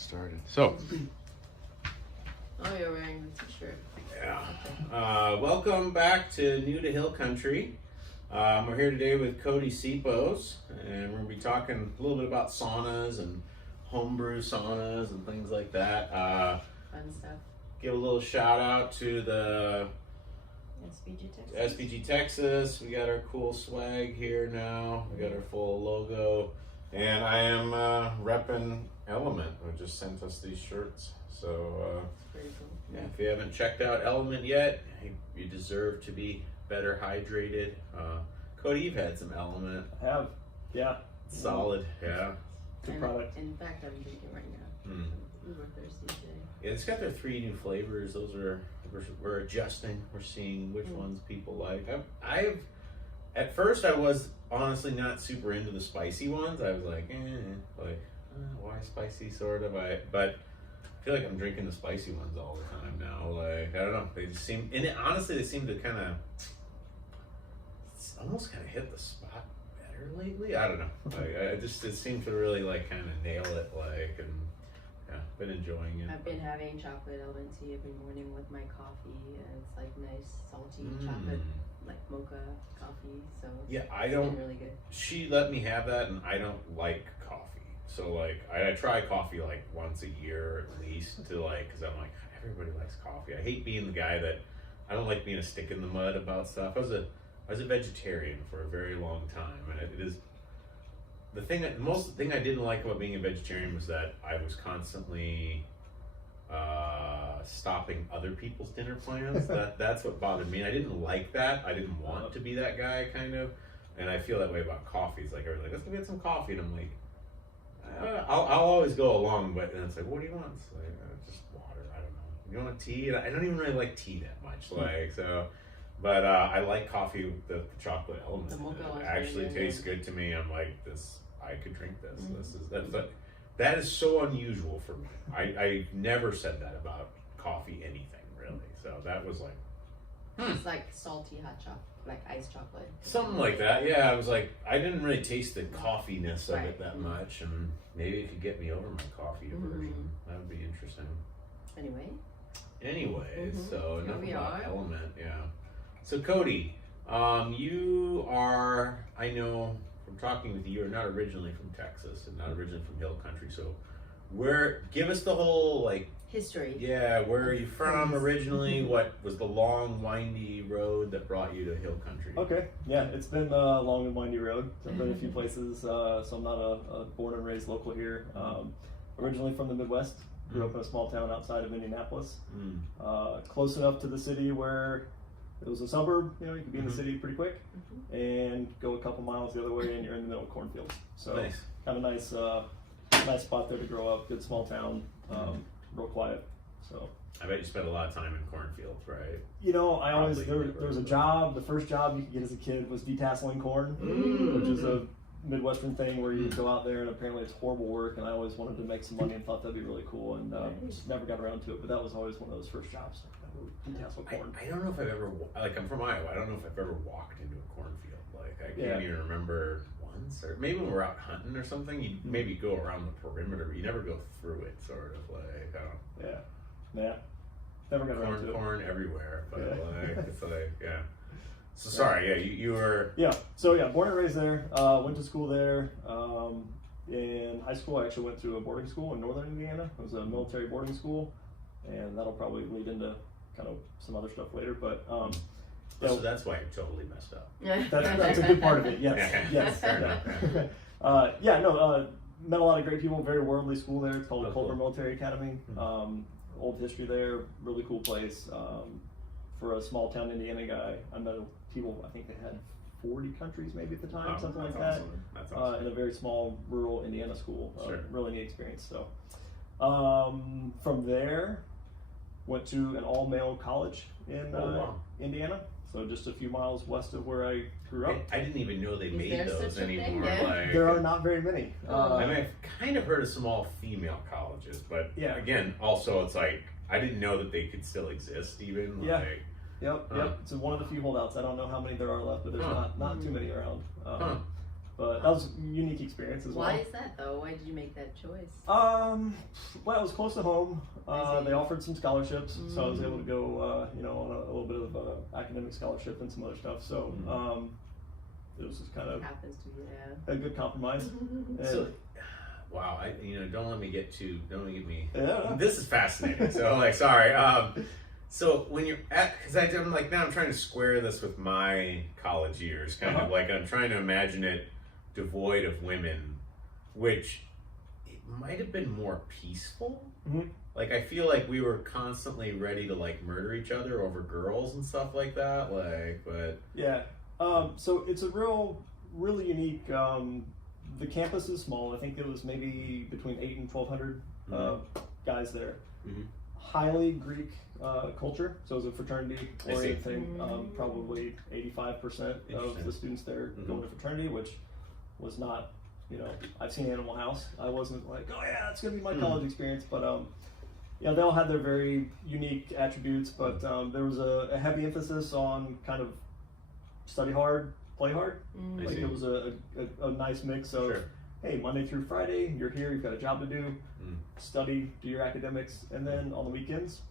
Started. So, Oh, you're wearing the t-shirt. yeah. Welcome back to New to Hill Country. We're here today with Cody Sipos, and we're going to be talking a little bit about saunas and homebrew saunas and things like that. Fun stuff. Give a little shout out to the SPG SPG Texas. We got our cool swag here now. We got our full logo. And I am repping Element, who just sent us these shirts. So, Pretty cool. yeah, if you haven't checked out Element yet, you deserve to be better hydrated. Cody, you've had some Element. I have, yeah. Solid, yeah. Good product. In fact, I'm drinking right now. We were thirsty today. Yeah, it's got their 3 new flavors. Those are, we're adjusting. We're seeing which ones people like. At first I was honestly not super into the spicy ones. I was like, why spicy, sort of. But I feel like I'm drinking the spicy ones all the time now. Like, I don't know. They just seem, and honestly, they seem to kind of, almost kind of hit the spot better lately. I don't know. Like, it seemed to really like kind of nail it. Like, and yeah, been enjoying it. I've been having chocolate almond tea every morning with my coffee, and it's like nice salty chocolate, like mocha coffee. So yeah, it's been really good. She let me have that, and I don't like coffee. So like, I try coffee like once a year at least to like, because I'm like, everybody likes coffee. I hate being the guy that, I don't like being a stick in the mud about stuff. I was a vegetarian for a very long time, and it is the thing that most thing I didn't like about being a vegetarian was that I was constantly stopping other people's dinner plans. That's what bothered me. And I didn't like that. I didn't want to be that guy, kind of. And I feel that way about coffee. It's like everyone's like, let's go get some coffee, and I'm like, I'll always go along, but then it's like, what do you want? It's like, just water. I don't know. You want a tea? And I don't even really like tea that much. Like, so, but I like coffee with the chocolate element. The mocha It one's actually really good. tastes good to me. I'm like, I could drink this. That is so unusual for me. I never said that about coffee anything really. So that was like, It's like salty hot chocolate, like iced chocolate. something like that. Yeah, I was like, I didn't really taste the coffeeness of Right. it that much, and maybe it could get me over my coffee aversion. That would be interesting. Anyways, so Here enough we about are. Element. Yeah. So Cody, you are, I know from talking with you, you're not originally from Texas and not originally from Hill Country. So give us the whole like, History. yeah, where are you from originally? What was the long, windy road that brought you to Hill Country? Okay, yeah, it's been a long and windy road. So I've been a few places, so I'm not a born and raised local here. Originally from the Midwest, grew up in a small town outside of Indianapolis. Close enough to the city where it was a suburb, you could be in the city pretty quick, and go a couple miles the other way and you're in the middle of cornfields. So Nice. kind of nice spot there to grow up, good small town, real quiet. So I bet you spent a lot of time in cornfields, right? I always, Probably there was a job, the first job you could get as a kid was detasseling corn, which is a Midwestern thing where you go out there and apparently it's horrible work, and I always wanted to make some money and thought that'd be really cool, and just never got around to it, but that was always one of those first jobs, detassel corn. I don't know if I've ever, like, I'm from Iowa, I don't know if I've ever walked into a cornfield. Like, I can't even remember once, or maybe when we're out hunting or something, you maybe go around the perimeter, but you never go through it, sort of, like, I don't know. Yeah, never got around to it. Corn everywhere, but like, it's like, yeah. So sorry, yeah, you were... Yeah, so born and raised there, went to school there. In high school, I actually went to a boarding school in northern Indiana. It was a military boarding school, and that'll probably lead into kind of some other stuff later, but... so that's why you're totally messed up. That's a good part of it, yes. Fair enough. Met a lot of great people, very worldly school there. It's called Oh, Culver cool. Military Academy. Old history there, really cool place. For a small town Indiana guy, I met people, I think they had 40 countries maybe at the time, something like that. Awesome. That's awesome. In a very small rural Indiana school. Sure. Really neat experience. So from there, went to an all-male college in Indiana. So just a few miles west of where I grew up. I didn't even know they Is made there those such a thing? anymore. Yeah. Like, There are not very many. I mean, I've kind of heard of some all female colleges, but again, also it's like, I didn't know that they could still exist even. Yeah. Like, Yep. It's one of the few holdouts. I don't know how many there are left, but there's not too many around. But that was a unique experience as well. Why is that though? Why did you make that choice? Well, it was close to home. I see. They offered some scholarships, so I was able to go, you know, on a little bit of academic scholarship and some other stuff. So it was just kind of Happens to you, a good compromise. So, wow, don't let me. Yeah. This is fascinating. So, like, sorry. So when you're because I'm like now I'm trying to square this with my college years, kind of like I'm trying to imagine it devoid of women, which it might have been more peaceful. Like I feel like we were constantly ready to like murder each other over girls and stuff like that. Like, but yeah. So it's a really unique. The campus is small. I think it was maybe between 800 and 1,200 guys there. Highly Greek culture, so it was a fraternity oriented thing. Probably 85% of the students there going to fraternity, which was not, you know, I've seen Animal House. I wasn't like, oh yeah, that's gonna be my college experience, but yeah, they all had their very unique attributes, but there was a heavy emphasis on kind of study hard, play hard. Like it was a nice mix of, hey, Monday through Friday, you're here, you've got a job to do, study, do your academics, and then on the weekends,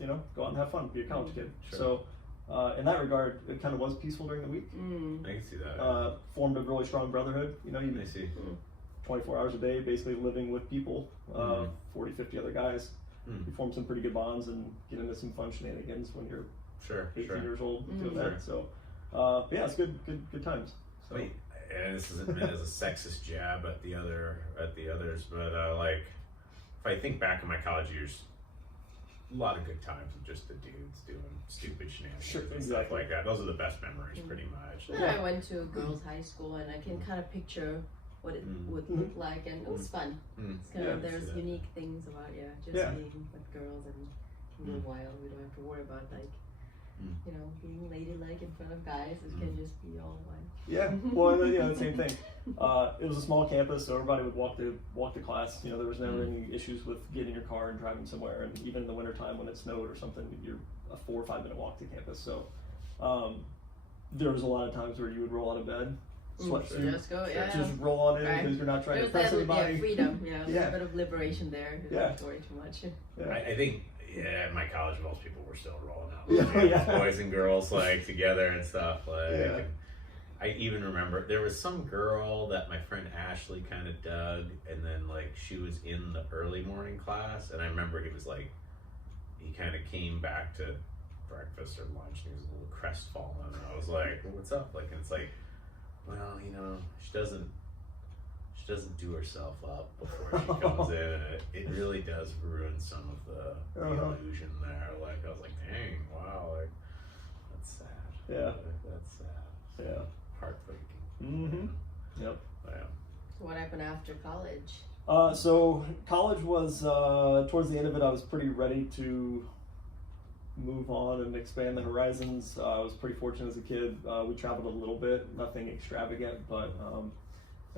you know, go out and have fun, be a college kid. So in that regard, it kind of was peaceful during the week. I can see that. Formed a really strong brotherhood, you know, you 24 hours a day, basically living with people, 40, 50 other guys. You form some pretty good bonds and get into some fun shenanigans when you're 18 years old doing that. So, but yeah, it's good times. So. And this isn't meant as a sexist jab at the others, but like if I think back in my college years, a lot of good times with just the dudes doing stupid shenanigans and stuff like that. Those are the best memories, pretty much. I went to a girls' high school, and I can kind of picture what it would look like, and it was fun. It's kind of there's unique things about just being with girls and can go wild. We don't have to worry about like you know being ladylike in front of guys. It can just be all wild. Yeah, well, the same thing. It was a small campus, so everybody would walk to class. You know, there was never any issues with getting your car and driving somewhere. And even in the wintertime when it snowed or something, you're a 4 or 5 minute walk to campus. So there was a lot of times where you would roll out of bed, sweatsuit, just go, just roll on in because you're not trying to impress anybody. Yeah, freedom. Yeah, a bit of liberation there. Don't worry too much. I think. Yeah, in my college, most people were still rolling out. Boys and girls like together and stuff. Like, I even remember there was some girl that my friend Ashley kind of dug, and then like she was in the early morning class, and I remember he was like, he kind of came back to breakfast or lunch, and he was a little crestfallen. And I was like, well, "What's up?" Like, and it's like, well, you know, she doesn't do herself up before she comes in, and it really does ruin some of the illusion there. Like I was like, dang, wow, like that's sad. Yeah, that's sad. Yeah, heartbreaking. Yep. Yeah. So what happened after college? So college was towards the end of it. I was pretty ready to move on and expand the horizons. I was pretty fortunate as a kid. We traveled a little bit, nothing extravagant, but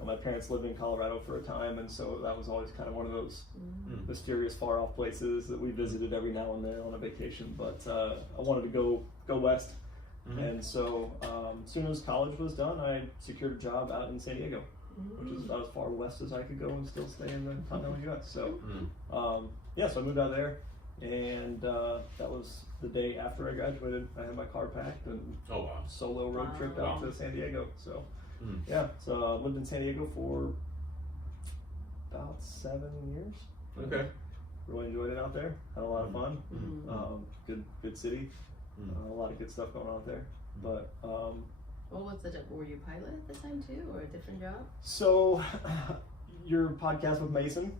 my parents lived in Colorado for a time, and so that was always kind of one of those mysterious, far-off places that we visited every now and then on a vacation. But I wanted to go west, and so as soon as college was done, I secured a job out in San Diego, which is about as far west as I could go and still stay in the continental U.S. So, so I moved out there, and that was the day after I graduated. I had my car packed and solo road trip out to San Diego. So. So I lived in San Diego for about 7 years. Okay. Really enjoyed it out there. Had a lot of fun. Good city. A lot of good stuff going on out there. But what was the job? Were you a pilot at the time too, or a different job? So your podcast with Mason,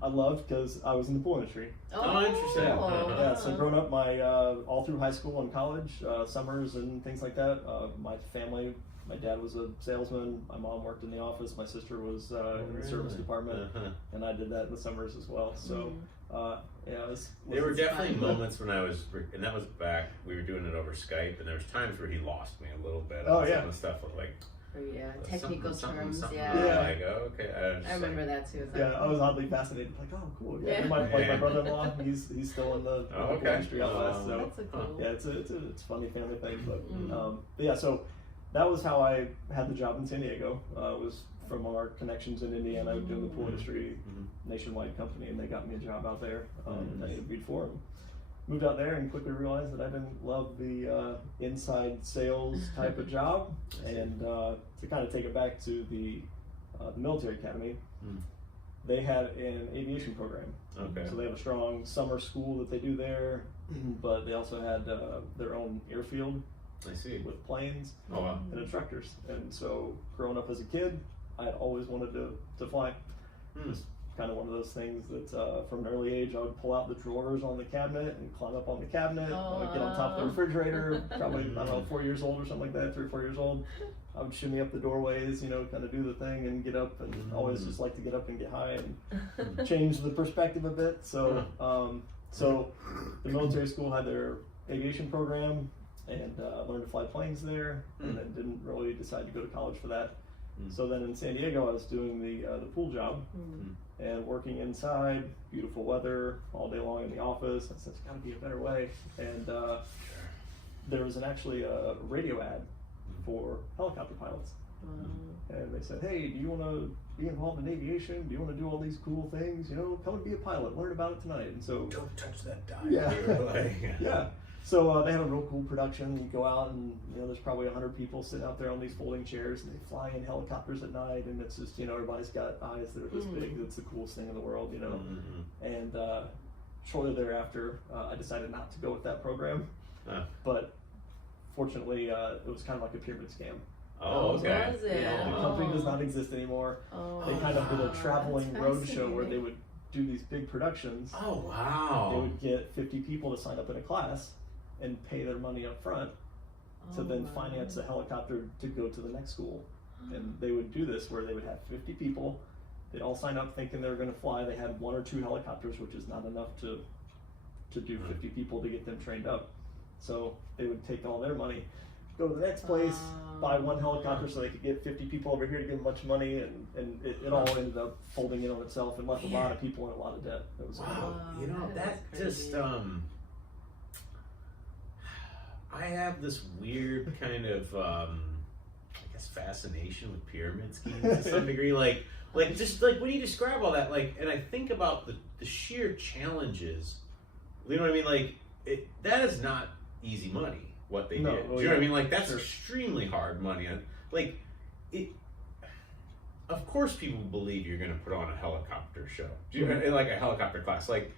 I loved because I was in the pool industry. Oh, interesting. Yeah. So growing up, my all through high school and college, summers and things like that, my family. My dad was a salesman, my mom worked in the office, my sister was in the service department, and I did that in the summers as well. So, there were definitely moments when I was, and that was back, we were doing it over Skype, and there was times where he lost me a little bit on some of the stuff with like, technical terms, like, okay. I remember that too. I was oddly fascinated, like, oh, cool. My brother-in-law, he's still in the industry out west. So, that's a cool. It's a funny family thing, but so that was how I had the job in San Diego. It was from our connections in Indiana, doing the pool industry, nationwide company, and they got me a job out there. I interviewed for them. Moved out there and quickly realized that I didn't love the inside sales type of job. And to kind of take it back to the military academy, they had an aviation program. Okay. So they have a strong summer school that they do there, but they also had their own airfield. I see. With planes wow. and instructors. And so growing up as a kid, I had always wanted to fly. Just kind of one of those things that from an early age I would pull out the drawers on the cabinet and climb up on the cabinet, get on top of the refrigerator, probably, I don't know, 4 years old or something like that, 3 or 4 years old. I would shimmy up the doorways, you know, kind of do the thing and get up, and always just like to get up and get high and change the perspective a bit. So, so the military school had their aviation program, and learned to fly planes there, and then didn't really decide to go to college for that. So then in San Diego, I was doing the pool job and working inside, beautiful weather, all day long in the office. I said, there's got to be a better way. And there was actually a radio ad for helicopter pilots. And they said, hey, do you want to be involved in aviation? Do you want to do all these cool things? You know, come and be a pilot, learn about it tonight. And so, don't touch that dime. Yeah. Yeah. So they have a real cool production. You go out and, you know, there's probably 100 people sitting out there on these folding chairs, and they fly in helicopters at night, and it's just, you know, everybody's got eyes that are this big. It's the coolest thing in the world, you know. And shortly thereafter, I decided not to go with that program. But fortunately, it was kind of like a pyramid scam. Oh, okay. Was it? Yeah, the company does not exist anymore. They kind of did a traveling roadshow where they would do these big productions. Oh, wow. They would get 50 people to sign up in a class and pay their money up front to then finance a helicopter to go to the next school. And they would do this where they would have 50 people. They'd all sign up thinking they were going to fly. They had 1 or 2 helicopters, which is not enough to do 50 people to get them trained up. So they would take all their money, go to the next place, buy 1 helicopter so they could get 50 people over here to give them a bunch of money, and it all ended up folding in on itself and left a lot of people in a lot of debt. It was you know, that just I have this weird kind of I guess fascination with pyramid schemes to some degree, like just like when you describe all that, like, and I think about the sheer challenges, you know what I mean, like that is not easy money what they did. Do you know what I mean? Like that's extremely hard money. Like it. Of course, people believe you're going to put on a helicopter show, like a helicopter class. Like,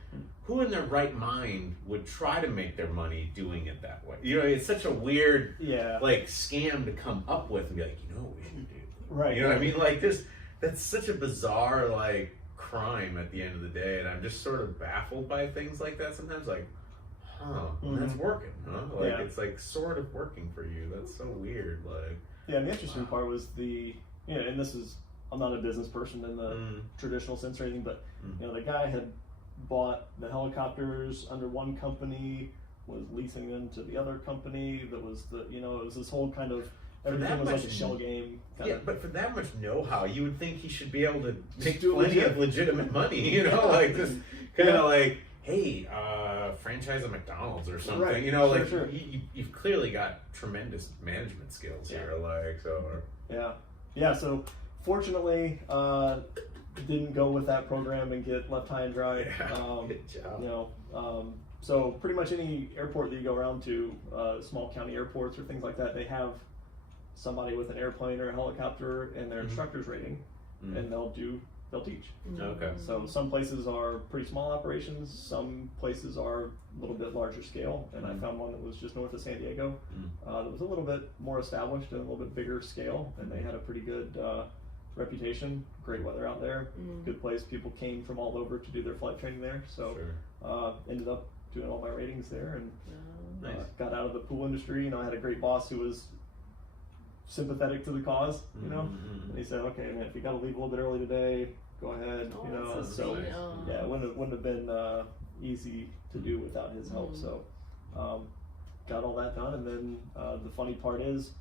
who in their right mind would try to make their money doing it that way? You know, it's such a weird, like, scam to come up with and be like, you know what we should do? Right. You know what I mean? Like, that's such a bizarre, like, crime at the end of the day, and I'm just sort of baffled by things like that sometimes. Like, that's working, huh? Like, it's like sort of working for you. That's so weird. Like, yeah. And the interesting part was and this is. I'm not a business person in the traditional sense or anything, but you know, the guy had bought the helicopters under one company, was leasing them to the other company. That was it was this whole kind of everything was like a shell game. But for that much know-how, you would think he should be able to make plenty of legitimate money. You know, like this kind of like, hey, franchise a McDonald's or something. Right. You know, you've clearly got tremendous management skills here. Like so. Yeah. So. Fortunately, didn't go with that program and get left high and dry. Good job. You know, so pretty much any airport that you go around to, small county airports or things like that, they have somebody with an airplane or a helicopter and their instructor's rating, and they'll teach. Okay. So some places are pretty small operations, some places are a little bit larger scale, and I found one that was just north of San Diego that was a little bit more established and a little bit bigger scale, and they had a pretty good reputation, great weather out there, good place. People came from all over to do their flight training there, so ended up doing all my ratings there, and got out of the pool industry. You know, I had a great boss who was sympathetic to the cause, you know, and he said, okay, man, if you got to leave a little bit early today, go ahead, you know. So yeah, it wouldn't have been easy to do without his help. So got all that done, and then the funny part is,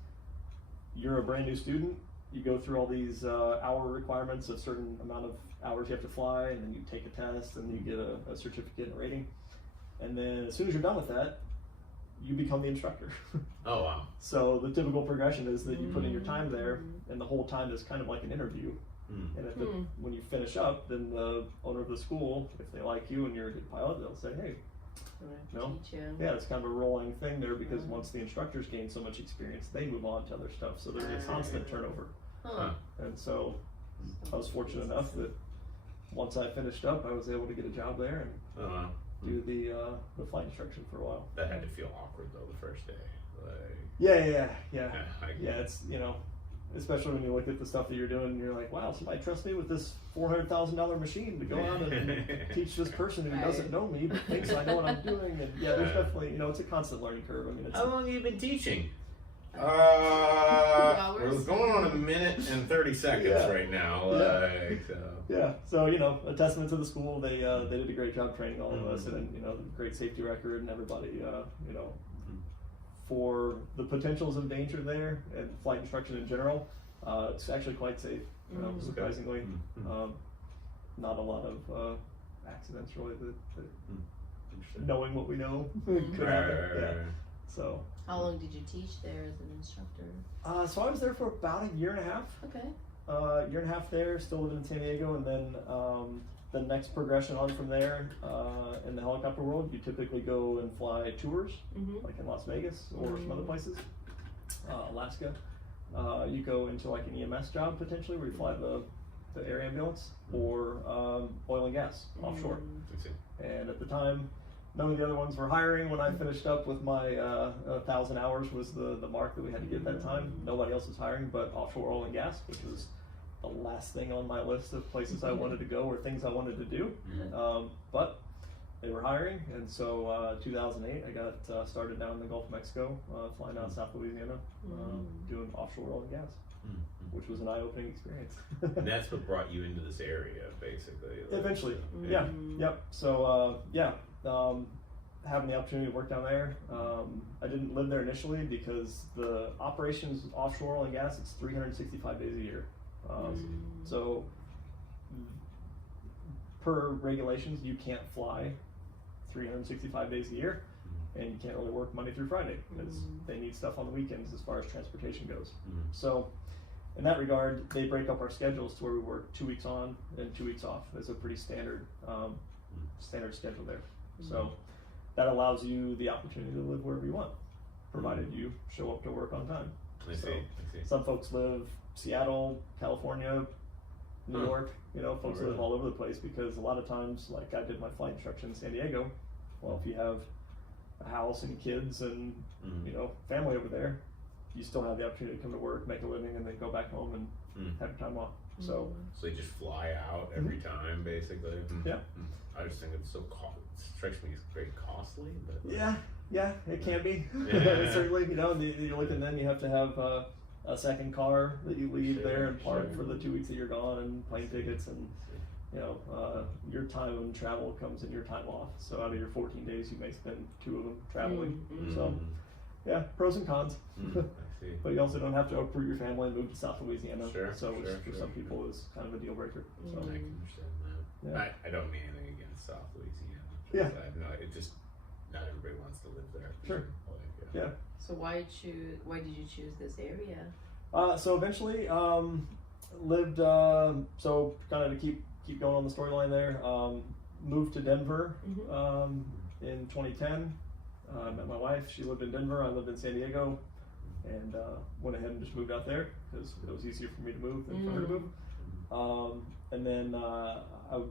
you're a brand new student. You go through all these hour requirements, a certain amount of hours you have to fly, and then you take a test, and you get a certificate and a rating. And then as soon as you're done with that, you become the instructor. Oh, wow. So the typical progression is that you put in your time there, and the whole time is kind of like an interview. And when you finish up, then the owner of the school, if they like you and you're a good pilot, they'll say, hey, yeah, it's kind of a rolling thing there, because once the instructors gain so much experience, they move on to other stuff. So there's a constant turnover. And so I was fortunate enough that once I finished up, I was able to get a job there and do the flight instruction for a while. That had to feel awkward though the first day. Like, yeah. It's, you know, especially when you look at the stuff that you're doing, and you're like, wow, somebody trusts me with this $400,000 machine to go out and teach this person who doesn't know me but thinks I know what I'm doing. And yeah, there's definitely, you know, it's a constant learning curve. I mean, it's how long have you been teaching? We're going on 1 minute and 30 seconds right now. So you know, a testament to the school. They did a great job training all of us, and then, you know, great safety record and everybody. You know, for the potentials of danger there and flight instruction in general, it's actually quite safe. Surprisingly, not a lot of accidents really. That knowing what we know could happen. So. How long did you teach there as an instructor? So I was there for about 1.5 years. Okay. 1.5 years there, still living in San Diego, and then the next progression on from there, in the helicopter world, you typically go and fly tours, like in Las Vegas or some other places, Alaska. You go into like an EMS job potentially, where you fly the air ambulance, or oil and gas offshore. And at the time, none of the other ones were hiring. When I finished up with my 1,000 hours was the mark that we had to get at that time. Nobody else was hiring but offshore oil and gas, which was the last thing on my list of places I wanted to go or things I wanted to do. But they were hiring, and so 2008 I got started down in the Gulf of Mexico, flying out South Louisiana, doing offshore oil and gas, which was an eye-opening experience. And that's what brought you into this area, basically. Like, eventually, yep. So having the opportunity to work down there, I didn't live there initially because the operations offshore oil and gas, it's 365 days a year. So per regulations, you can't fly 365 days a year, and you can't really work Monday through Friday because they need stuff on the weekends as far as transportation goes. So in that regard, they break up our schedules to where we work 2 weeks on and 2 weeks off. It's a pretty standard schedule there. So that allows you the opportunity to live wherever you want, provided you show up to work on time. I see. Some folks live Seattle, California, New York. You know, folks live all over the place, because a lot of times, like I did my flight instruction in San Diego. Well, if you have a house and kids and you know, family over there, you still have the opportunity to come to work, make a living, and then go back home and have your time off. So you just fly out every time, basically. Yeah. I just think it's so it strikes me as very costly, but yeah, it can be. Certainly, you know, you're looking, then you have to have a second car that you leave there and park for the 2 weeks that you're gone, and plane tickets, and you know, your time and travel comes in your time off. So out of your 14 days, you may spend 2 of them traveling. So yeah, pros and cons. But you also don't have to uproot your family and move to South Louisiana. Which for some people is kind of a deal breaker. So I can understand that. Yeah. I don't mean anything against South Louisiana. Yeah. It just, not everybody wants to live there. Sure. Yeah. So why did you choose this area? So eventually, lived, so kind of to keep going on the storyline there, moved to Denver in 2010. Met my wife. She lived in Denver. I lived in San Diego, and went ahead and just moved out there because it was easier for me to move than for her to move. And then I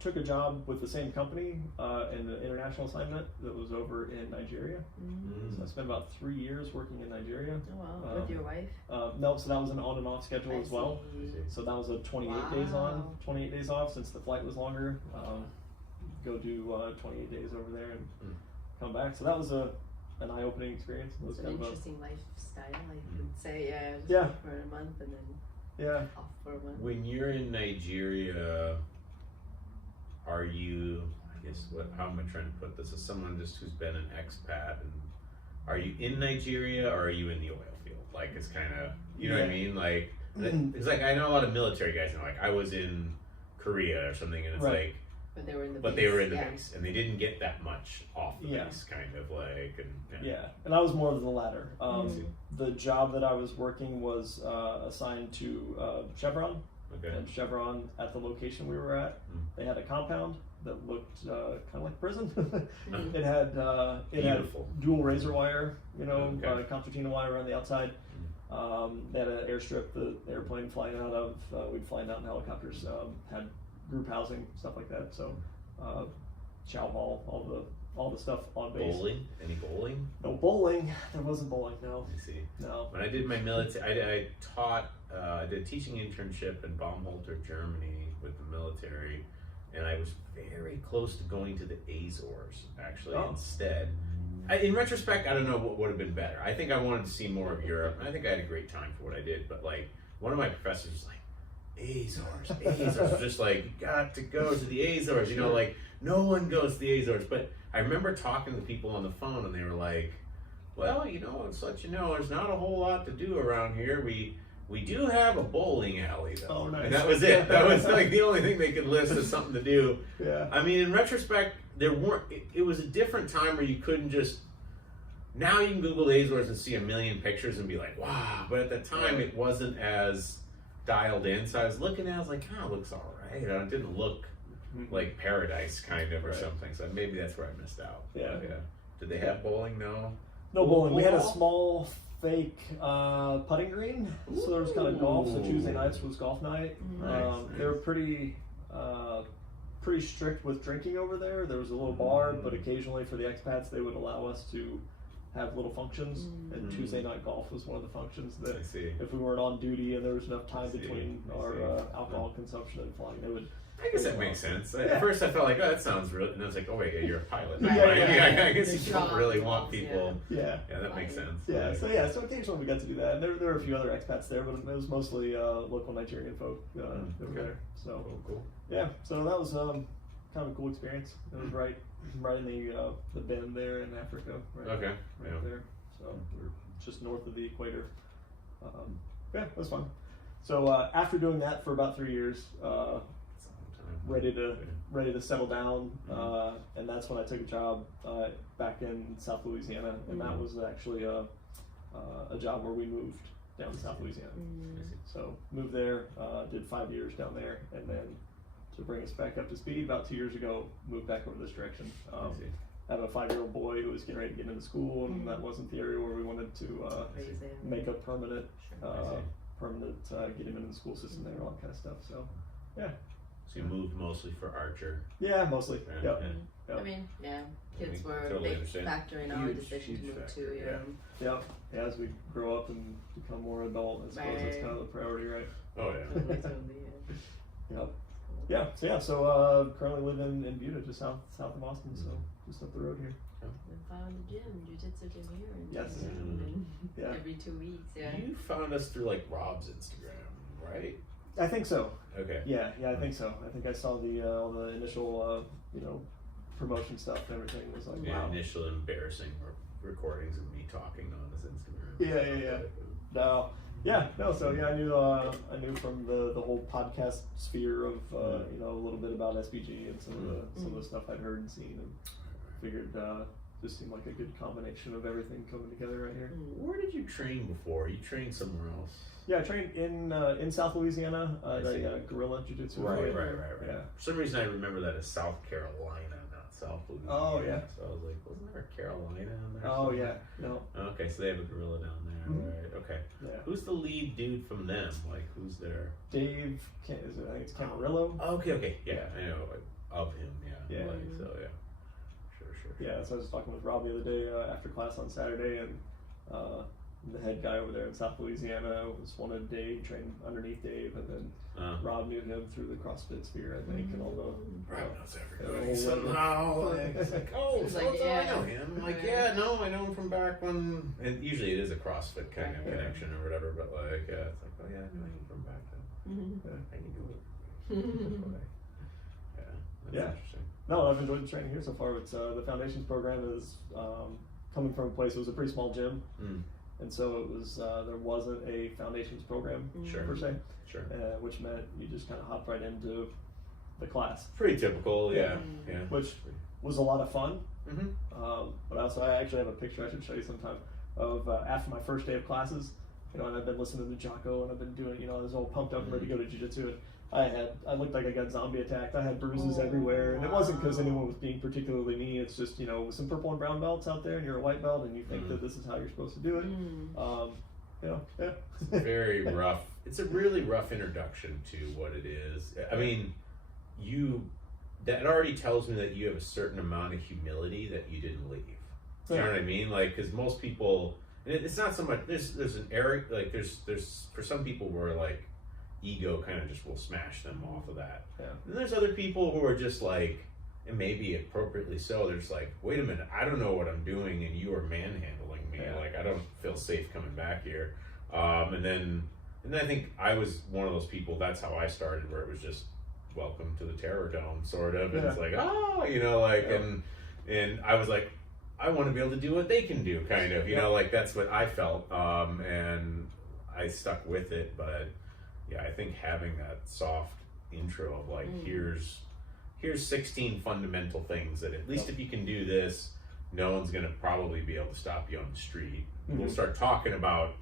took a job with the same company in an international assignment that was over in Nigeria. So I spent about 3 years working in Nigeria. Oh wow! With your wife? No, so that was an on and off schedule as well. So that was a 28 days on, 28 days off, since the flight was longer. Go do 28 days over there and come back. So that was an eye-opening experience. It was an interesting lifestyle, I would say. Yeah. For a month and then off for a month. When you're in Nigeria, are you, I guess, how am I trying to put this, as someone just who's been an expat, and are you in Nigeria or are you in the oil field? Like, it's kind of, you know what I mean? Like, it's like, I know a lot of military guys, like I was in Korea or something, and it's like, But they were in the but base. they were in the base, and they didn't get that much off the base, kind of like, and and I was more of the latter. The job that I was working was assigned to Chevron, and Chevron at the location we were at, they had a compound that looked kind of like prison. It had dual razor wire, concertina wire on the outside. They had an airstrip the airplane flying out of. We'd fly out in helicopters. Had group housing, stuff like that. So, chow hall, all the stuff on base. Bowling? Any bowling? No bowling. There wasn't bowling. No. I see. No. When I did my military, I taught. I did a teaching internship in Braunfels, Germany, with the military, and I was very close to going to the Azores actually instead. In retrospect, I don't know what would have been better. I think I wanted to see more of Europe, and I think I had a great time for what I did. But like, one of my professors was like, Azores, just like, you got to go to the Azores. Like, no one goes to the Azores. But I remember talking to people on the phone, and they were like, well, it's let you know, there's not a whole lot to do around here. We do have a bowling alley, though. Oh, nice. And that was it. That was like the only thing they could list as something to do. Yeah. I mean, in retrospect, there weren't. It was a different time where you couldn't just. Now you can Google Azores and see a million pictures and be like, wow. But at the time, it wasn't as dialed in. So I was looking at it, I was like, it looks all right. It didn't look like paradise, kind of, or something. So maybe that's where I missed out. Yeah. Did they have bowling? No. No bowling. We had a small fake putting green, so there was kind of golf. So Tuesday nights was golf night. Nice. They were pretty strict with drinking over there. There was a little bar, but occasionally for the expats they would allow us to have little functions. And Tuesday night golf was one of the functions that if we weren't on duty and there was enough time between our alcohol consumption and flying, they would. I guess that makes sense. At first I felt like, that sounds real, and I was like, oh wait, you're a pilot. Yeah. I guess you don't really want people. Yeah, that makes sense. Yeah, so occasionally we got to do that. And there were a few other expats there, but it was mostly local Nigerian folk that were there. So cool. Yeah, so that was kind of a cool experience. It was right in the bend there in Africa. Right there. So we're just north of the equator. It was fun. So after doing that for about 3 years, ready to settle down, and that's when I took a job back in South Louisiana, and that was actually a job where we moved down to South Louisiana. So moved there, did 5 years down there, and then to bring us back up to speed, about 2 years ago, moved back over this direction. I have a 5-year-old boy who was getting ready to get into school, and that wasn't the area where we wanted to make a permanent get him into the school system there, all that kind of stuff. So yeah. So you moved mostly for Archer? Yeah, mostly. Yep. I mean, kids were a big factor in our decision to move too. Yeah, as we grow up and become more adult, I suppose that's kind of the priority, right? Oh yeah. Yep. So currently live in Buda, just south of Austin, so just up the road here. We found a jiu-jitsu gym here. Yes. Every 2 weeks. You found us through like Rob's Instagram, right? I think so. Okay. Yeah, I think so. I think I saw all the initial promotion stuff and everything. Was like, wow. Initial embarrassing recordings of me talking on his Instagram. Yeah. So I knew from the whole podcast sphere of a little bit about SBG and some of the stuff I'd heard and seen, and figured just seemed like a good combination of everything coming together right here. Where did you train before? You trained somewhere else? Yeah, I trained in South Louisiana, guerrilla jiu-jitsu. Right. Yeah. For some reason, I remember that as South Carolina, not South Louisiana. Oh, yeah. So I was like, wasn't there a Carolina in there? Oh, yeah. No. Okay, so they have a guerrilla down there. Right. Okay. Yeah. Who's the lead dude from them? Like, who's there? Dave. I think it's Camarillo. Okay. Yeah, I know of him. Yeah. Yeah. So yeah. Sure. Yeah. So I was talking with Rob the other day after class on Saturday, and the head guy over there in South Louisiana wanted Dave, trained underneath Dave, and then Rob knew him through the CrossFit sphere, I think, and all the. Rob knows everybody somehow. It's like, I know him. I'm like, I know him from back when. And usually it is a CrossFit kind of connection or whatever, but like, it's like, I know him from back then. I can do it. That's interesting. No, I've enjoyed the training here so far. It's the foundations program is coming from a place. It was a pretty small gym. And so it was. There wasn't a foundations program per se, which meant you just kind of hopped right into the class. Pretty typical, yeah. Which was a lot of fun. Mm-hmm. But I actually have a picture I should show you sometime of after my first day of classes. You know, and I've been listening to Jocko, and I've been doing, you know, I was all pumped up and ready to go to jiu-jitsu, and I looked like I got zombie attacked. I had bruises everywhere, and it wasn't because anyone was being particularly mean. It's just, you know, with some purple and brown belts out there, and you're a white belt, and you think that this is how you're supposed to do it. You know, yeah. It's very rough. It's a really rough introduction to what it is. I mean, that already tells me that you have a certain amount of humility that you didn't leave. Do you know what I mean? Like, because most people, and it's not so much. There's an area, like there's for some people where like ego kind of just will smash them off of that. Yeah. And there's other people who are just like, and maybe appropriately so. They're just like, wait a minute, I don't know what I'm doing, and you are manhandling me. Yeah. Like, I don't feel safe coming back here. And then I think I was one of those people. That's how I started, where it was just welcome to the Terror Dome, sort of. And it's like, you know, like, and I was like, I want to be able to do what they can do, kind of, you know, like that's what I felt, and I stuck with it. But yeah, I think having that soft intro of like, here's 16 fundamental things that at least if you can do this, no one's gonna probably be able to stop you on the street. We'll start talking about,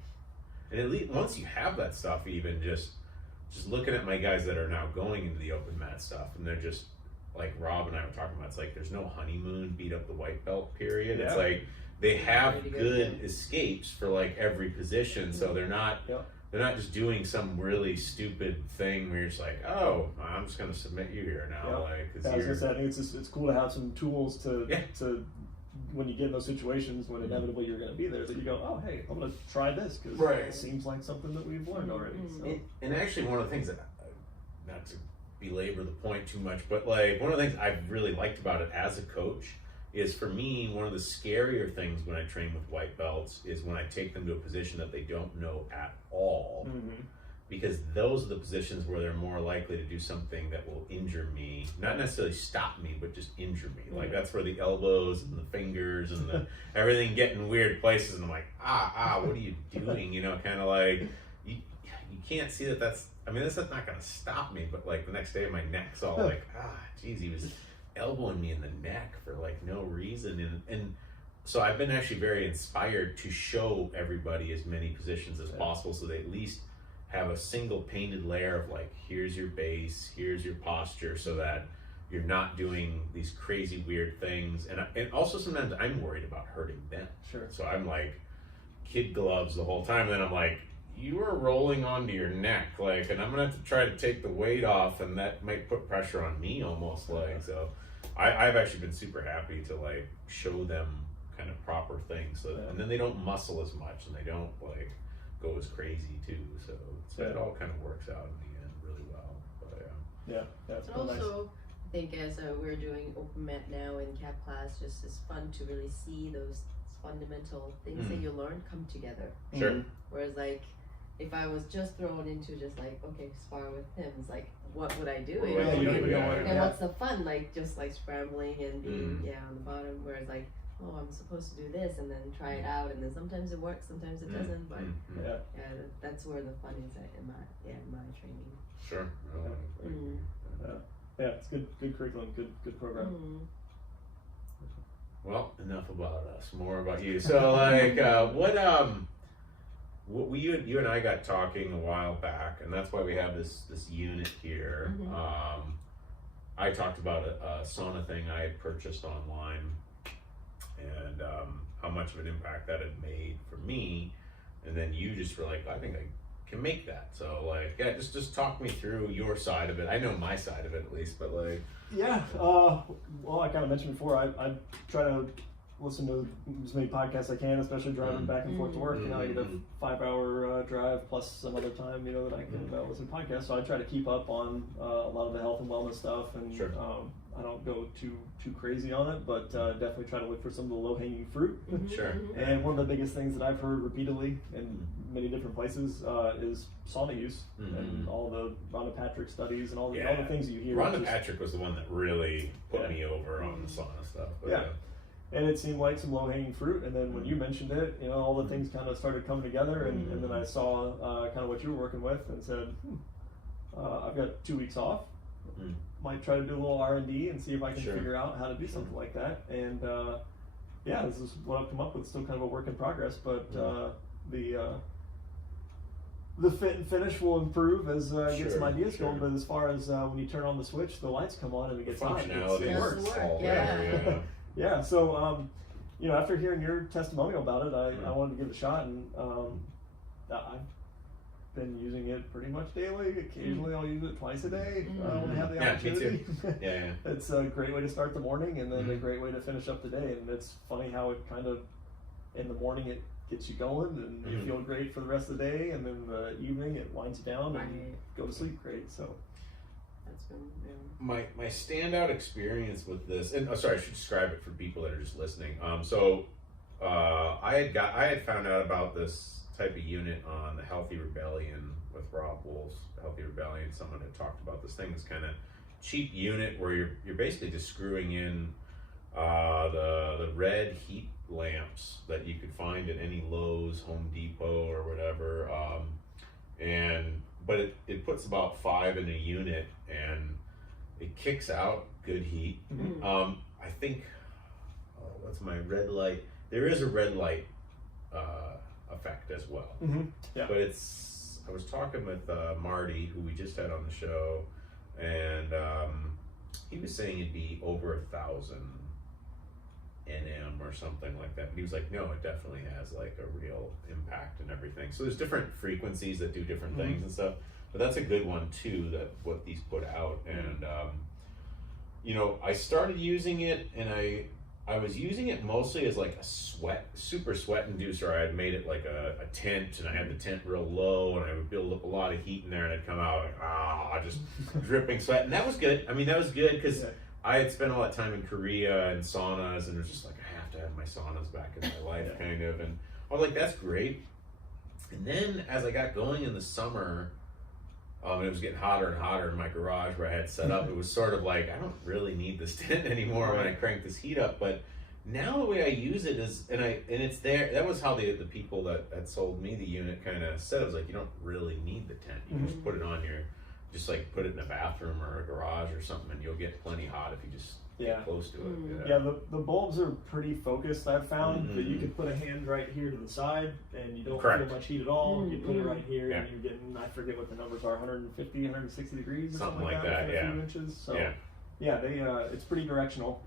and at least once you have that stuff, even just looking at my guys that are now going into the open mat stuff, and they're just like Rob and I were talking about, it's like there's no honeymoon beat up the white belt period. It's like they have good escapes for like every position, so they're not just doing some really stupid thing where you're just like, oh, I'm just gonna submit you here now. Like, I was gonna say, I think it's cool to have some tools to when you get in those situations when inevitably you're gonna be there, that you go, oh hey, I'm gonna try this because it seems like something that we've learned already. So. And actually, one of the things that, not to belabor the point too much, but like one of the things I've really liked about it as a coach is, for me, one of the scarier things when I train with white belts is when I take them to a position that they don't know at all, because those are the positions where they're more likely to do something that will injure me, not necessarily stop me, but just injure me. Like that's where the elbows and the fingers and the everything get in weird places, and I'm like, what are you doing? You know, kind of like you can't see that that's not gonna stop me, but like the next day my neck's all like, geez, he was elbowing me in the neck for like no reason. And so I've been actually very inspired to show everybody as many positions as possible, so they at least have a single painted layer of like, here's your base, here's your posture, so that you're not doing these crazy weird things. And also sometimes I'm worried about hurting them. Sure. So I'm like kid gloves the whole time, and then I'm like, you are rolling onto your neck, like, and I'm gonna have to try to take the weight off, and that might put pressure on me almost, like. So I've actually been super happy to like show them kind of proper things, so and then they don't muscle as much, and they don't like go as crazy too, so it all kind of works out in the end really well. But it's and also, I think as we're doing open mat now in cap class, just it's fun to really see those fundamental things that you learn come together. Sure. Whereas like, if I was just thrown into just like, okay, spar with him, it's like, what would I do? And what's the fun? Like, just like scrambling and being on the bottom. Whereas like, oh, I'm supposed to do this, and then try it out, and then sometimes it works, sometimes it doesn't. But that's where the fun is in my training. Sure. It's good curriculum, good program. Well, enough about us. More about you. So, like, what you and I got talking a while back, and that's why we have this unit here. I talked about a sauna thing I had purchased online, and how much of an impact that had made for me. And then you just were like, I think I can make that. So like, just talk me through your side of it. I know my side of it at least, but like. Well, I kind of mentioned before, I try to listen to as many podcasts as I can, especially driving back and forth to work. You know, I get a 5-hour drive plus some other time, you know, that I can listen to podcasts. So I try to keep up on a lot of the health and wellness stuff, and I don't go too crazy on it, but definitely try to look for some of the low-hanging fruit. Sure. And one of the biggest things that I've heard repeatedly in many different places is sauna use, and all the Rhonda Patrick studies and all the things you hear. Rhonda Patrick was the one that really put me over on the sauna stuff. But and it seemed like some low-hanging fruit, and then when you mentioned it, you know, all the things kind of started coming together, and then I saw kind of what you were working with and said, I've got 2 weeks off. might try to do a little R&D and see if I can figure out how to do something like that. And this is what I've come up with. Still kind of a work in progress, but the fit and finish will improve as I get some ideas going. But as far as when you turn on the switch, the lights come on and it gets hot. Functionality works. Yeah. So after hearing your testimonial about it, I wanted to give it a shot, and I've been using it pretty much daily. Occasionally I'll use it twice a day when I have the opportunity. It's a great way to start the morning, and then a great way to finish up the day. And it's funny how it kind of, in the morning it gets you going and you feel great for the rest of the day, and then the evening it winds you down and go to sleep great. So that's been my standout experience with this, and sorry, I should describe it for people that are just listening. I had found out about this type of unit on the Healthy Rebellion with Rob Wolf's Healthy Rebellion. Someone had talked about this thing, this kind of cheap unit where you're basically just screwing in the red heat lamps that you could find at any Lowe's, Home Depot, or whatever. But it puts about 5 in a unit, and it kicks out good heat. I think what's my red light? There is a red light effect as well. But I was talking with Marty, who we just had on the show, and he was saying it'd be over 1,000 NM or something like that. And he was like, no, it definitely has like a real impact and everything. So there's different frequencies that do different things and stuff. But that's a good one too, that what these put out. And I started using it, and I was using it mostly as like a super sweat inducer. I had made it like a tent, and I had the tent real low, and I would build up a lot of heat in there, and I'd come out like, just dripping sweat. And that was good. I mean, that was good because I had spent all that time in Korea and saunas, and it was just like, I have to have my saunas back in my life, kind of. And I was like, that's great. And then as I got going in the summer, it was getting hotter and hotter in my garage where I had set up. It was sort of like, I don't really need this tent anymore when I crank this heat up. But now the way I use it is, and it's there. That was how the people that had sold me the unit kind of said. It was like, you don't really need the tent. You just put it on just like put it in a bathroom or a garage or something, and you'll get plenty hot if you just get close to it. The bulbs are pretty focused, I've found, that you can put a hand right here to the side and you don't feel much heat at all. You put it right here and you're getting, I forget what the numbers are, 150, 160 degrees or something like that, a few inches. So it's pretty directional.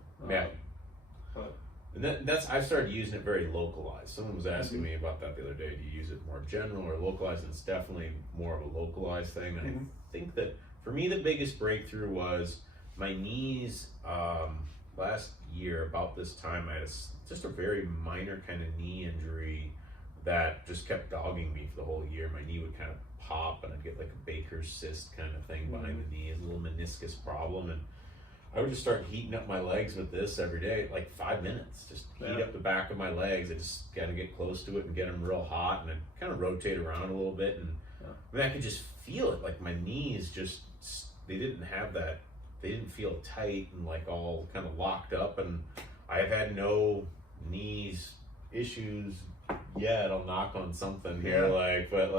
And I started using it very localized. Someone was asking me about that the other day. Do you use it more general or localized? And it's definitely more of a localized thing. And I think that for me, the biggest breakthrough was my knees. Last year, about this time, I had just a very minor kind of knee injury that just kept dogging me for the whole year. My knee would kind of pop, and I'd get like a Baker's cyst kind of thing behind the knee, a little meniscus problem, and I would just start heating up my legs with this every day, like 5 minutes. Just heat up the back of my legs. I just got to get close to it and get them real hot, and I'd kind of rotate around a little bit. And I mean, I could just feel it. Like my knees they didn't have that. They didn't feel tight and like all kind of locked up. And I have had no knees issues yet. I'll knock on something here, but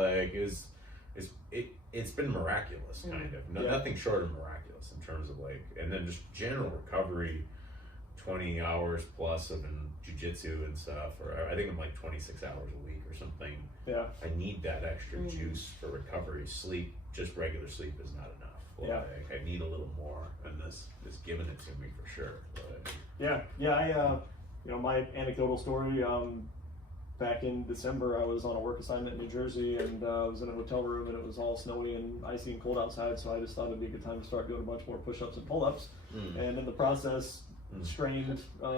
it's been miraculous, kind of. Nothing short of miraculous in terms of like, and then just general recovery, 20 hours plus of jiu-jitsu and stuff, or I think I'm like 26 hours a week or something. I need that extra juice for recovery. Sleep, just regular sleep is not enough. I need a little more, and this is giving it to me for sure. But, my anecdotal story, back in December, I was on a work assignment in New Jersey, and I was in a hotel room, and it was all snowy and icy and cold outside, so I just thought it'd be a good time to start doing a bunch more push-ups and pull-ups. And in the process, strained kind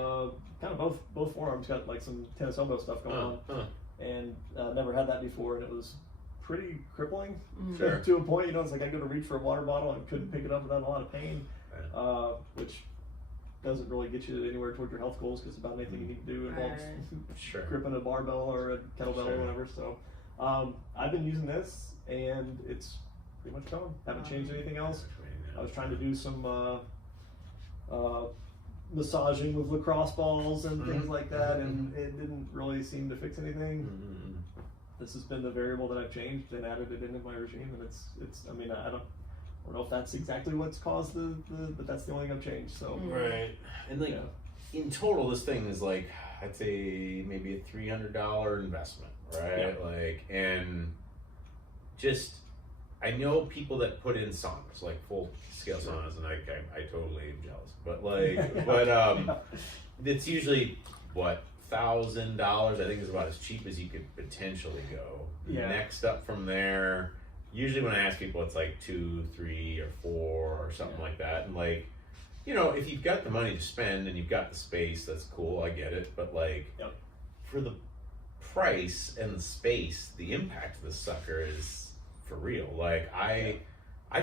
of both forearms, got like some tennis elbow stuff going on, and never had that before, and it was pretty crippling to a point. It's like I go to reach for a water bottle and couldn't pick it up without a lot of pain, which doesn't really get you anywhere toward your health goals, because about anything you need to do involves gripping a barbell or a kettlebell or whatever. So I've been using this, and it's pretty much gone. Haven't changed anything else. I was trying to do some massaging with lacrosse balls and things like that, and it didn't really seem to fix anything. This has been the variable that I've changed and added it into my regime, and it's. I mean, don't know if that's exactly what's caused but that's the only thing I've changed. So right, and like in total, this thing is like I'd say maybe a $300 investment, right? Yeah. Like, and just I know people that put in saunas, like full scale saunas, and I totally am jealous, but like, it's usually what $1,000. I think is about as cheap as you could potentially go. Yeah. Next up from there, usually when I ask people, it's like 2, 3, or 4 or something like that, and like, you know, if you've got the money to spend and you've got the space, that's cool. I get it, but like, for the price and the space, the impact of this sucker is for real. Like I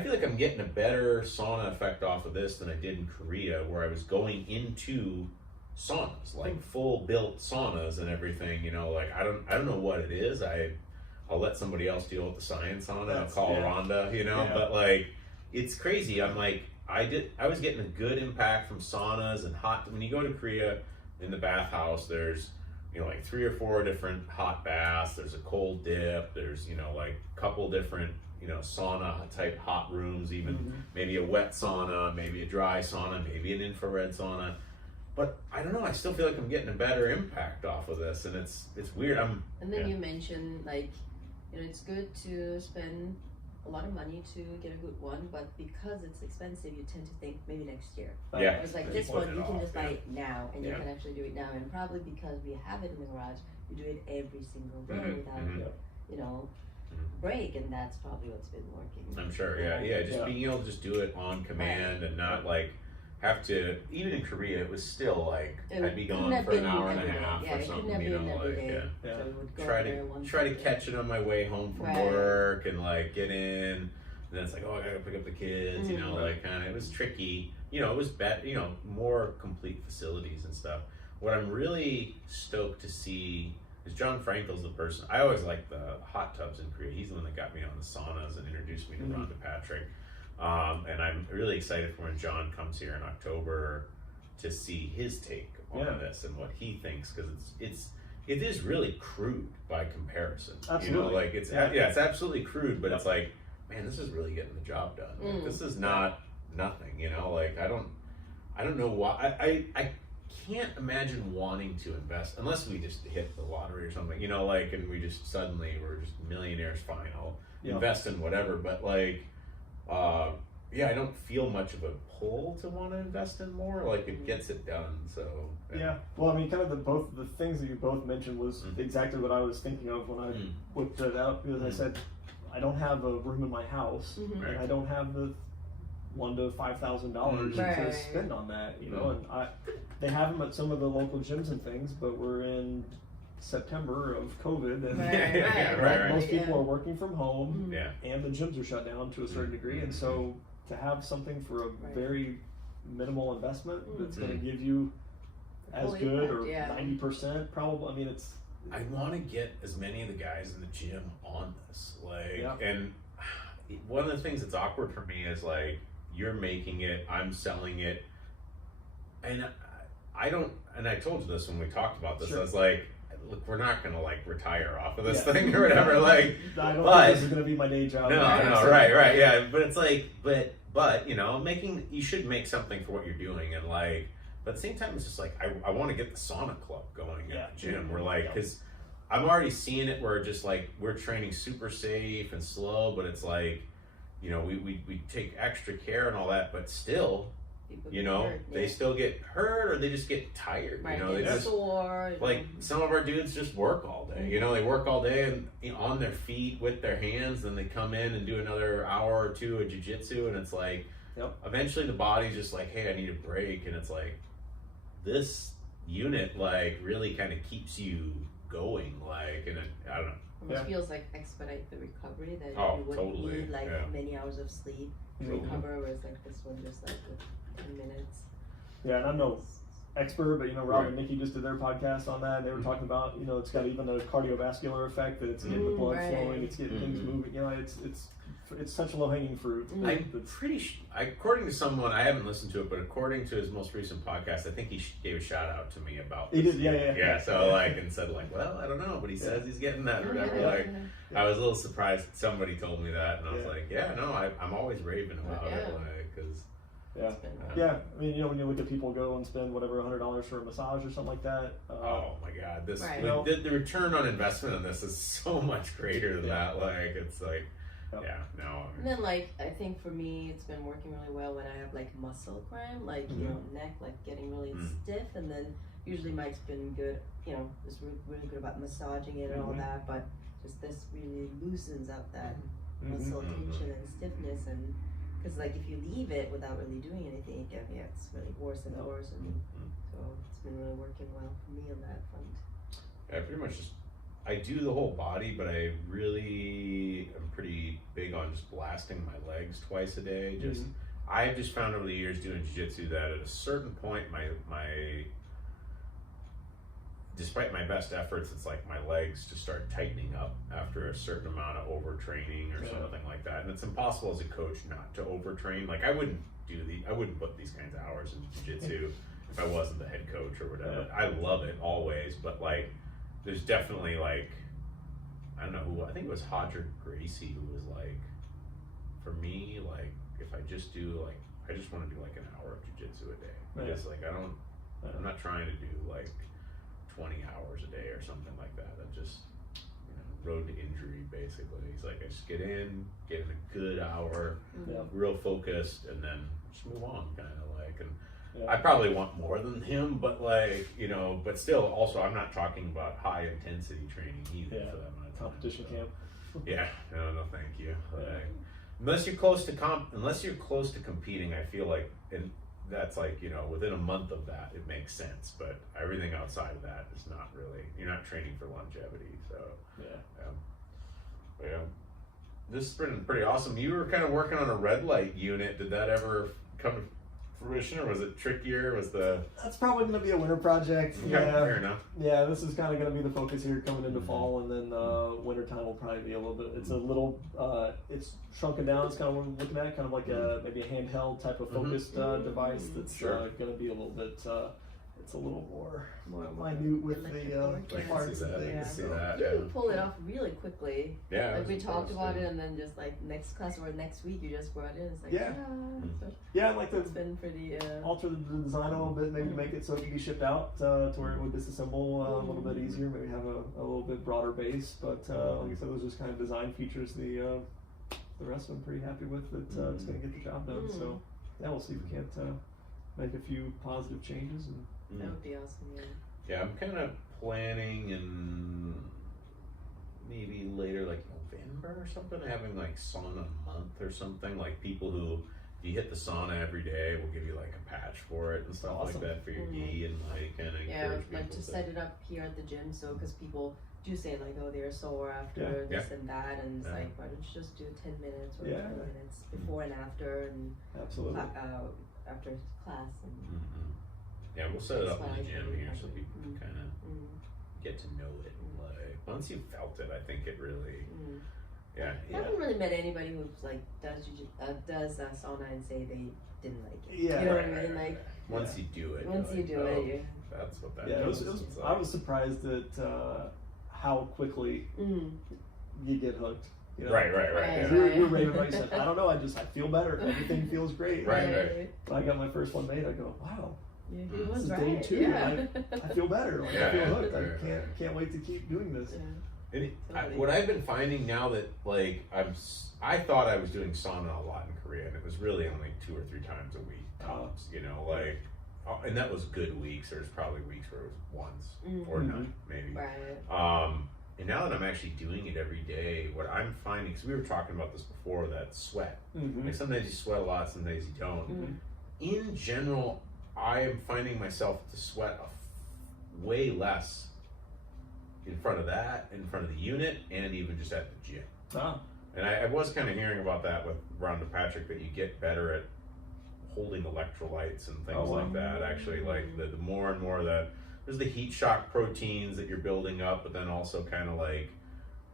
feel like I'm getting a better sauna effect off of this than I did in Korea, where I was going into saunas, like full built saunas and everything. You know, like I don't know what it is. I'll let somebody else deal with the science on it. I'll call Rhonda, you know, but like it's crazy. I'm like I was getting a good impact from saunas and hot. When you go to Korea in the bathhouse, there's, you know, like 3 or 4 different hot baths. There's a cold dip. There's, you know, like a couple different, you know, sauna type hot rooms, even maybe a wet sauna, maybe a dry sauna, maybe an infrared sauna. But I don't know, I still feel like I'm getting a better impact off of this, and it's weird. And then you mentioned, like, you know, it's good to spend a lot of money to get a good one, but because it's expensive, you tend to think maybe next year. Yeah. It's like this one, you can just buy it now, and you can actually do it now. And probably because we have it in the garage, you do it every single day without, you know, break, and that's probably what's been working. I'm sure, just being able to just do it on command and not like have to, even in Korea, it was still like I'd be gone for an hour and a half or something, you know, like so try to catch it on my way home from work and like get in, and then it's like, oh, I gotta pick up the kids, you know, like kind of, it was tricky, you know, it was better, you know, more complete facilities and stuff. What I'm really stoked to see is John Frankel's the person. I always liked the hot tubs in Korea. He's the one that got me on the saunas and introduced me to Rhonda Patrick. And I'm really excited for when John comes here in October to see his take on this and what he thinks, because it is really crude by comparison. Absolutely. You know, like it's it's absolutely crude, but it's like, man, this is really getting the job done. Like, this is not nothing. You know, like I don't know why I can't imagine wanting to invest unless we just hit the lottery or something. You know, like, and we just suddenly we're just millionaires. Fine, I'll invest in whatever. But like. I don't feel much of a pull to want to invest in more. Like it gets it done. So well, I mean, kind of the things that you both mentioned was exactly what I was thinking of when I whipped it out, because I said I don't have a room in my house, and I don't have the $1,000 to $5,000 to spend on that, you know. And they have them at some of the local gyms and things, but we're in September of COVID, and most people are working from home, and the gyms are shut down to a certain degree, and so to have something for a very minimal investment that's going to give you as good or 90% probably. I mean, it's. I want to get as many of the guys in the gym on this, like, and one of the things that's awkward for me is like you're making it, I'm selling it, and I don't. And I told you this when we talked about this. I was like, look, we're not gonna like retire off of this thing or whatever. Like, I don't think this is gonna be my day job. No, right, yeah. But it's like, but you know, you should make something for what you're doing, and like, but at the same time, it's just like I want to get the sauna club going at the gym. We're like, because I'm already seeing it where just like we're training super safe and slow, but it's like, you know, we take extra care and all that, but still. You know, they still get hurt or they just get tired. You know, they just sore. Like some of our dudes just work all day. You know, they work all day and on their feet with their hands. Then they come in and do another hour or two of jiu-jitsu, and it's like, eventually the body's just like, hey, I need a break. And it's like, this unit like really kind of keeps you going. Like, and I don't know. Almost feels like expedite the recovery, that you wouldn't need like many hours of sleep to recover, whereas like this one just like with 10 minutes. Yeah, and I'm no expert, but you know, Rob and Nikki just did their podcast on that. They were talking about, you know, it's got even a cardiovascular effect, that it's getting the blood flowing, it's getting things moving. You know, it's it's such a low-hanging fruit. I'm pretty according to someone, I haven't listened to it, but according to his most recent podcast, I think he gave a shout out to me about this. He did, yeah. So like, and said like, well, I don't know, but he says he's getting that or whatever. Like, I was a little surprised somebody told me that, and I was like, I'm always raving about it, like, because. Yeah. I mean, when you look at people go and spend whatever $100 for a massage or something like that. Oh my God, this the return on investment on this is so much greater than that. Like, it's like. And then like I think for me it's been working really well when I have like muscle cramp, like neck like getting really stiff, and then usually Mike's been good, is really good about massaging it and all that, but just this really loosens up that muscle tension and stiffness, and because like if you leave it without really doing anything, it gets really worse and worse, and so it's been really working well for me on that front. I pretty much just I do the whole body, but I really am pretty big on just blasting my legs twice a day. Just I've just found over the years doing jiu-jitsu that at a certain point, my despite my best efforts, it's like my legs just start tightening up after a certain amount of overtraining or something like that. And it's impossible as a coach not to overtrain. Like I wouldn't put these kinds of hours into jiu-jitsu if I wasn't the head coach or whatever. I love it always, but like. There's definitely like, I don't know who, I think it was Hodger Gracie who was like, for me, like, if I just do like, I just want to do like an hour of jiu-jitsu a day. Just like, I'm not trying to do like 20 hours a day or something like that. I just, road to injury basically. He's like, I just get in a good hour, real focused, and then just move on kind of like, and I probably want more than him, but like, but still, also, I'm not talking about high intensity training either for that amount of time. Competition camp. No, thank you. Like, unless you're close to competing, I feel like, and that's like, within a month of that, it makes sense. But everything outside of that is not really. You're not training for longevity, so this has been pretty awesome. You were kind of working on a red light unit. Did that ever come to fruition, or was it trickier? That's probably going to be a winter project. Okay, fair enough. Yeah, this is kind of going to be the focus here coming into fall, and then winter time will probably be a little bit. It's a little. It's shrunken down. It's kind of what I'm looking at, kind of like maybe a handheld type of focused device that's going to be a little bit. It's a little more minute with the parts and things. You can pull it off really quickly. Yeah, like we talked about it, and then just like next class or next week, you just brought it in. It's like I'd like to. It's been pretty alter the design a little bit, maybe to make it so it can be shipped out to where it would disassemble a little bit easier. Maybe have a little bit broader base, but like I said, those are just kind of design features. The rest I'm pretty happy with. It's going to get the job done. So we'll see if we can't make a few positive changes and. That would be awesome, Yeah, I'm kind of planning in maybe later, like November or something, having like sauna month or something. Like people who, if you hit the sauna every day, we'll give you like a patch for it and stuff like that for your gi, and like kind of encourage people like to set it up here at the gym. So because people do say like, oh, they're sore after this and that, and it's like, why don't you just do 10 minutes or 20 minutes before and after, and after class and. Yeah, we'll set it up in the gym here so people can kind of get to know it. Like once you've felt it, I think it really. I haven't really met anybody who's like does sauna and say they didn't like it. Yeah, you know what I mean. Like once you do it. That's what that. Yeah, I was surprised at how quickly you get hooked. Right. You're raving about it. I don't know. I feel better. Everything feels great. Right. When I got my first one made, I go, wow. This is day 2. I feel better. I feel hooked. I can't wait to keep doing this. What I've been finding now that like I thought I was doing sauna a lot in Korea, and it was really only 2 or 3 times a week tops. Like, and that was good weeks. There's probably weeks where it was once or none, maybe. Right. And now that I'm actually doing it every day, what I'm finding, because we were talking about this before, that sweat. Like sometimes you sweat a lot, sometimes you don't. In general, I am finding myself to sweat way less in front of the unit, and even just at the gym. And I was kind of hearing about that with Rhonda Patrick, that you get better at holding electrolytes and things like that. Actually, like the more and more that there's the heat shock proteins that you're building up, but then also kind of like,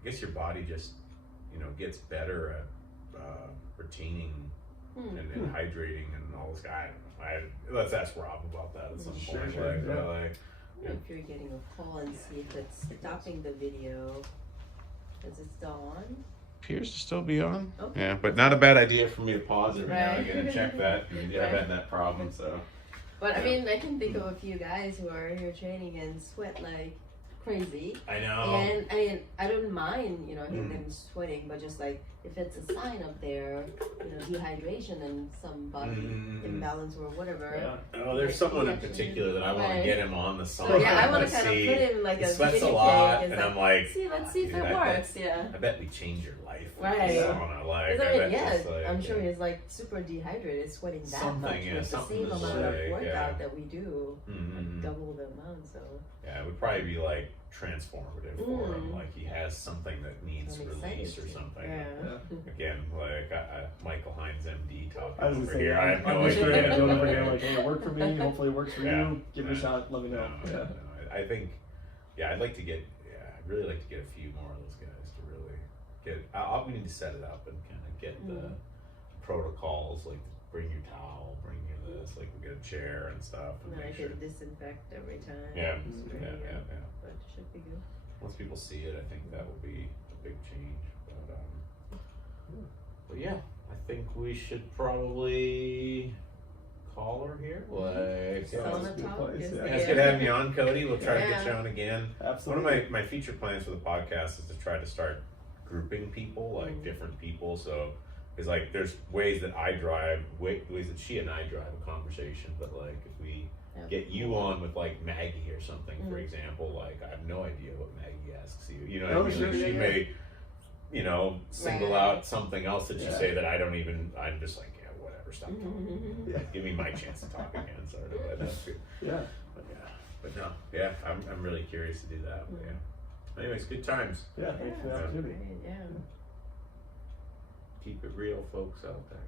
I guess your body just, gets better at retaining and hydrating and all this. Let's ask Rob about that at some point. If you're getting a call and see if it's stopping the video, is it still on? Appears to still be on. Okay. Yeah, but not a bad idea for me to pause every now and Right. again and check that. I've had that problem, so. But I mean, I can think of a few guys who are here training and sweat like crazy. I know. And I don't mind, them sweating, but just like if it's a sign up there, dehydration and some body imbalance or whatever. Yeah. Oh, there's someone in particular that I want to get him on the sauna. Yeah, I want to kind of see. put him like He a sweats a guinea lot, pig. and I'm like, let's see if dude, it works. Yeah. I bet we change your life. With Right. the sauna. Like, I'm sure he's like super dehydrated, sweating that much with the something same to amount say, of workout that we do, like double the amount. So yeah, it would probably be like transformative for him. Like he has something that needs I'm release excited or something. Yeah. Again, like Michael Hines, MD, talking I was over gonna say, here. I have no I'm just gonna idea. go over here like, hey, it worked for me. Hopefully it works for Yeah. you. Give it a shot. Let me know. No, I think, I'd like to get, I'd really like to get a few more of those guys to really get. We need to set it up and kind of get the protocols, like bring your towel, bring your this, like we get a chair and stuff. And then I make sure. can disinfect every time. Yeah. Spray, Yeah. But it should be good. Once people see it, I think that will be a big change. But yeah, I think we should probably call her here. Like, Sauna talk is it's good having you on, Cody. We'll try to get you on again. Absolutely. One of my future plans for the podcast is to try to start grouping people, like different people. So, because like there's ways that I drive, ways that she and I drive a conversation. But like if we get you on with like Maggie or something, for example, like I have no idea what Maggie asks you. You know what I mean? Like, she may, single out something else that you say that I don't even. I'm just like, whatever, stop talking. Give me my chance to talk again, sort of. And that's good. But no, I'm really curious to do that. But anyways, good times. Yeah, thanks for the opportunity. Yeah. Keep it real, folks out there.